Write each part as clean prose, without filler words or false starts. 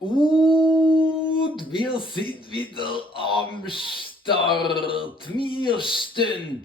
Und wir sind wieder am Start. Wir stehen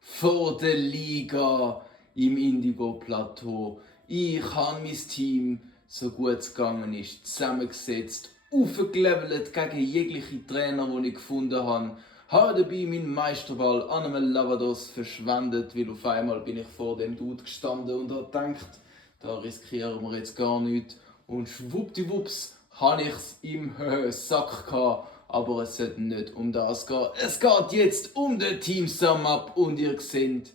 vor der Liga im Indigo-Plateau. Ich habe mein Team, so gut es gegangen ist, zusammengesetzt, aufgelevelt gegen jegliche Trainer, die ich gefunden habe. Habe dabei meinen Meisterball an einem Lavados verschwendet, weil auf einmal bin ich vor dem Dude gestanden und habe gedacht, da riskieren wir jetzt gar nichts. Und schwuppdiwupps habe ich es im Sack gehabt. Aber es sollte nicht um das gehen. Es geht jetzt um den Team Sum-Up und ihr seht,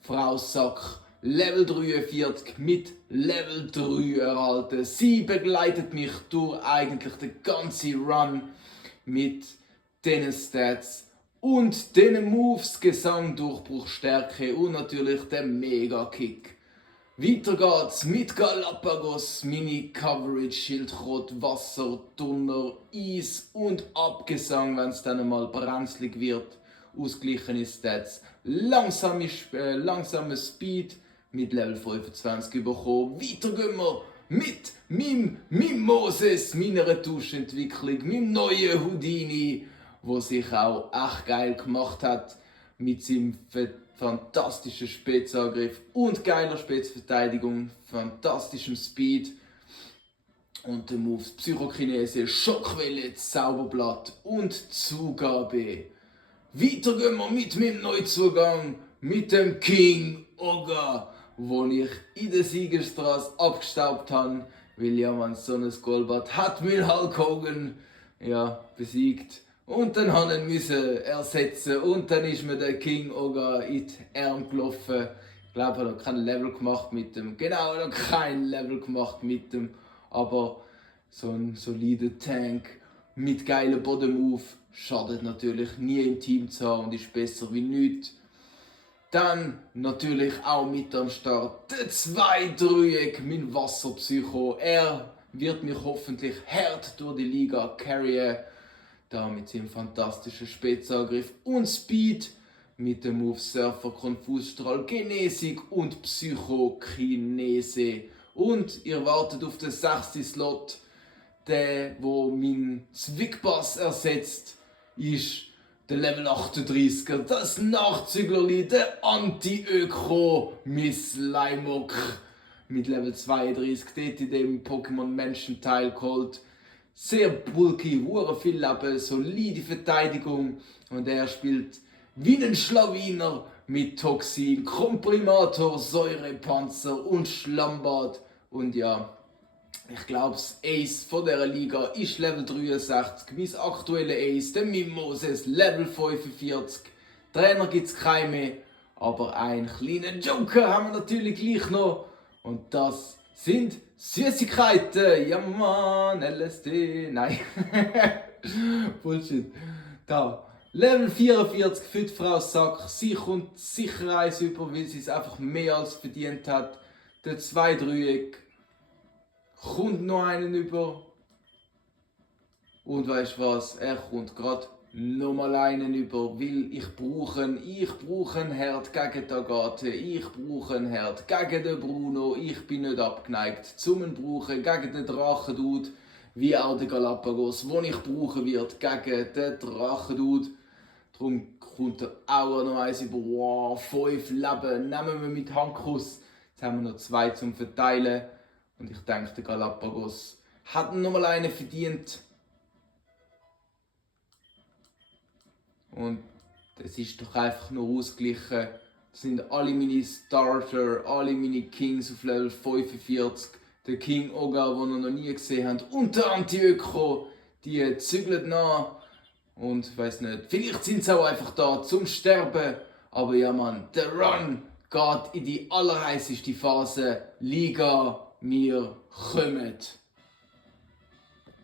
Frau Sack, Level 43 mit Level 3 erhalten. Sie begleitet mich durch eigentlich den ganzen Run mit diesen Stats und diesen Moves, Gesang, Durchbruch, Stärke und natürlich der Mega-Kick. Weiter geht's mit Galapagos, Mini-Coverage, Schildkröte, Wasser, Donner, Eis und Abgesang, wenn es dann einmal brenzlig wird. Ausgeglichene Stats, langsame Speed mit Level 25 bekommen. Weiter gehen wir mit meinem Moses, meiner Tuschentwicklung, meinem neuen Houdini, der sich auch echt geil gemacht hat mit seinem fantastischen Spitzangriff und geiler Spitzverteidigung, fantastischem Speed und den Moves Psychokinese, Schockwelle, Zauberblatt und Zugabe. Weiter gehen wir mit meinem Neuzugang, mit dem King Oga, wo ich in der Siegerstraße abgestaubt habe, weil ja man so ein Golbat hat mir Hulk Hogan besiegt. Und dann haben wir ihn ersetzen und dann ist mir der King Oga in die Arme gelaufen. Ich glaube, er hat noch kein Level gemacht mit dem. Genau, er hat kein Level gemacht mit dem. Aber so ein solider Tank mit geilen Bodenmove schadet natürlich nie im Team zu haben und ist besser wie nichts. Dann natürlich auch mit am Start der 2-Dreieck, mein Wasserpsycho. Er wird mich hoffentlich hart durch die Liga carryen. Da mit seinem fantastischen Spitzangriff und Speed, mit dem Move Surfer, Konfusstrahl, Genesik und Psychokinese. Und ihr wartet auf den 6. Slot, der, wo mein Zwickbass ersetzt, ist der Level 38er, das Nachzüglerli, der Anti-Öko, Miss Laimok, mit Level 32, dort in dem Pokémon Menschen-Teil geholt. Sehr bulky, hure viel Leben, solide Verteidigung und er spielt wie ein Schlawiner mit Toxin, Komprimator, Säurepanzer und Schlammbad. Und ja, ich glaube, das Ace von dieser Liga ist Level 63, mein aktueller Ace, der Mimoses, Level 45. Trainer gibt es keinen mehr, aber einen kleinen Joker haben wir natürlich gleich noch. Und das sind Süßigkeiten. Ja Mann, LSD. Nein. Bullshit. Da. Level 44 für die Frau Sack. Sie kommt sicher eins über, weil sie es einfach mehr als verdient hat. Der 2-Dreieck kommt noch einen über. Und weißt du was? Er kommt gerade nochmal einen über, weil ich brauche einen Herd gegen die Agathe, ich brauche einen Herd gegen den Bruno, ich bin nicht abgeneigt zum einen brauchen gegen den Drachendude, wie auch den Galapagos, den ich brauchen wird gegen den Drachendude. Darum kommt er auch noch eins über. Wow, 5 Leben, nehmen wir mit Handkuss. Jetzt haben wir noch 2 zum Verteilen und ich denke, der Galapagos hat nochmal einen verdient. Und das ist doch einfach nur ausgeglichen. Das sind alle meine Starter, alle meine Kings auf Level 45. Der King Oga, den ihr noch nie gesehen habt. Und der Anti-Öko, die zügeln nach. Und ich weiss nicht, vielleicht sind sie auch einfach da zum Sterben. Aber ja Mann, der Run geht in die allerheißeste Phase. Liga, wir kommen.